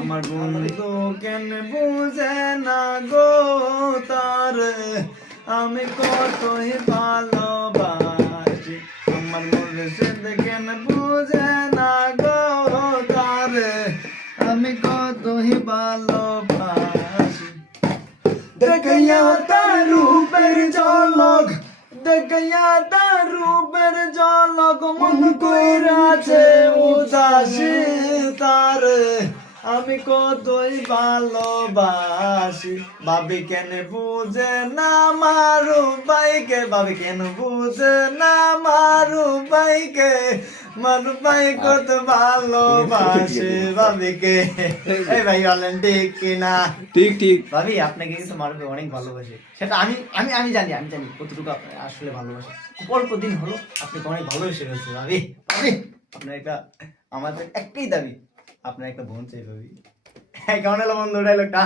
আমার বন্ধু কেন বুঝে না গো তারে আমি কতই ভালোবাসি। আমার মুর্শিদ কেন বুঝে না গো তারে আমি কতই ভালোবাসি। দেখিয়া তার রূপের ঝলক, দেখিয়া তার রূপের ঝলক মন কইরাছে উদাসী তারে আমি কতই ভালোবাসি। ভাবি কেন বুঝে না মারু ভাইকে, ভাবি কেন বুঝে না মারু ভাইকে, মারু ভাই কত ভালোবাসে ভাবিকে। এই ভাই বলেন ঠিক কিনা? ঠিক ঠিক। ভাবি আপনাকে কিন্তু মারুফ অনেক ভালোবাসে, সেটা আমি আমি আমি জানি, আমি জানি কতটুকু আপনার আসলে ভালোবাসে। অল্প দিন হলো আপনাকে অনেক ভালোবেসে ফেলছে ভাবি। ভাবি আপনার একটা, আমাদের একটাই দাবি, আপনার একটা বোন চাই ভাবি। কেমন হলো বন্ধু ডায়লগটা?